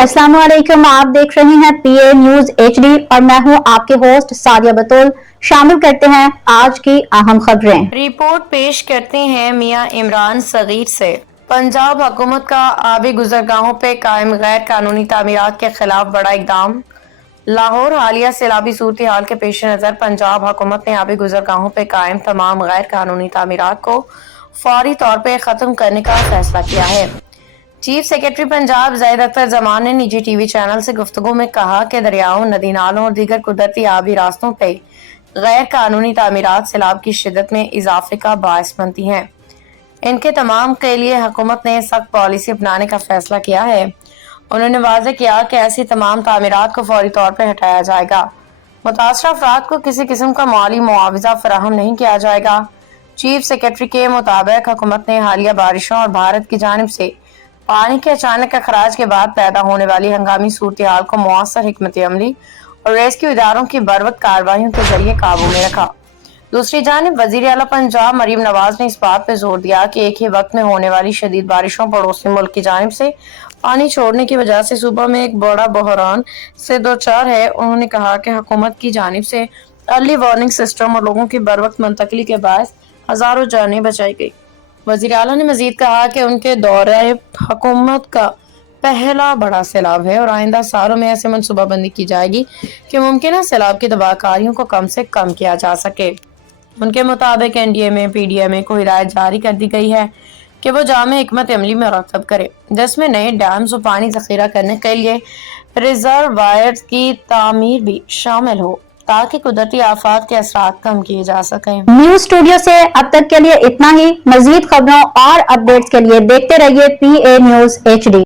अस्सलाम वालेकुम, आप देख रहे हैं पीए न्यूज एचडी और मैं हूं आपके होस्ट सादिया बतूल। शामिल करते हैं आज की अहम खबरें। रिपोर्ट पेश करते हैं मियां इमरान सगीर से। पंजाब हुकूमत का आबी गुजरगाहों पे कायम गैर कानूनी तामीरात के खिलाफ बड़ा इकदाम। लाहौर हालिया सैलाबी सूरत हाल के पेश नज़र पंजाब हुकूमत ने आबी गुजरगाहों पे कायम तमाम गैर कानूनी तामीरात को फौरी तौर पर ख़त्म करने का फैसला किया है। चीफ सेक्रेटरी पंजाब ज़ैद अख्तर जमान ने निजी टीवी चैनल से गुफ्तगू में कहा कि दरियाओं, नदी नालों और दीगर कुदरती आबी रास्तों पे गैर कानूनी तामीरात सैलाब की शिद्दत में इजाफे का बायस बनती हैं। इनके तमाम के लिए हुकूमत ने सख्त पॉलिसी अपनाने का फैसला किया है। उन्होंने वाज़ेह किया कि ऐसी तमाम तामीरात को फौरी तौर पर हटाया जाएगा। मुतासरा अफराद को किसी किस्म का माली मुआवजा फराहम नहीं किया जाएगा। चीफ सेक्रेटरी के मुताबिक हुकूमत ने हालिया बारिशों और भारत की जानिब से पानी के अचानक अखराज के बाद पैदा होने वाली हंगामी सूरत हाल को मुअस्सर हिकमत अमली और रेस्क्यू इदारों की बरवक्त कार्रवाइयों के जरिए काबू में रखा। दूसरी जानिब वजीर आला पंजाब मरीम नवाज ने इस बात पर जोर दिया कि एक ही वक्त में होने वाली शदीद बारिशों पड़ोसी मुल्क की जानिब से पानी छोड़ने की वजह से सूबा में एक बड़ा बहरान से दो चार है। उन्होंने कहा कि हुकूमत की जानिब से अर्ली वार्निंग सिस्टम और लोगों की बरवक्त मुंतकली के बायस हजारों जानें बचाई गई। वज़ीर आला ने मजीद कहा कि उनके दौरे हुकूमत का पहला बड़ा सैलाब है और आइंदा सालों में ऐसे मनसूबाबंदी की जाएगी कि मुमकिन सैलाब की तबाहकारियों को कम से कम किया जा सके। उनके मुताबिक NDMA PDMA को हिदायत जारी कर दी गई है कि वो जामे हिकमत अमली में मरतब करे, जिसमें नए डैम्स और पानी जखीरा करने के लिए रिजर्वायर्स की तामीर भी शामिल हो ताकि कुदरती आफात के असरात कम किए जा सकें। न्यूज स्टूडियो से अब तक के लिए इतना ही। मजीद खबरों और अपडेट्स के लिए देखते रहिए पीए न्यूज HD।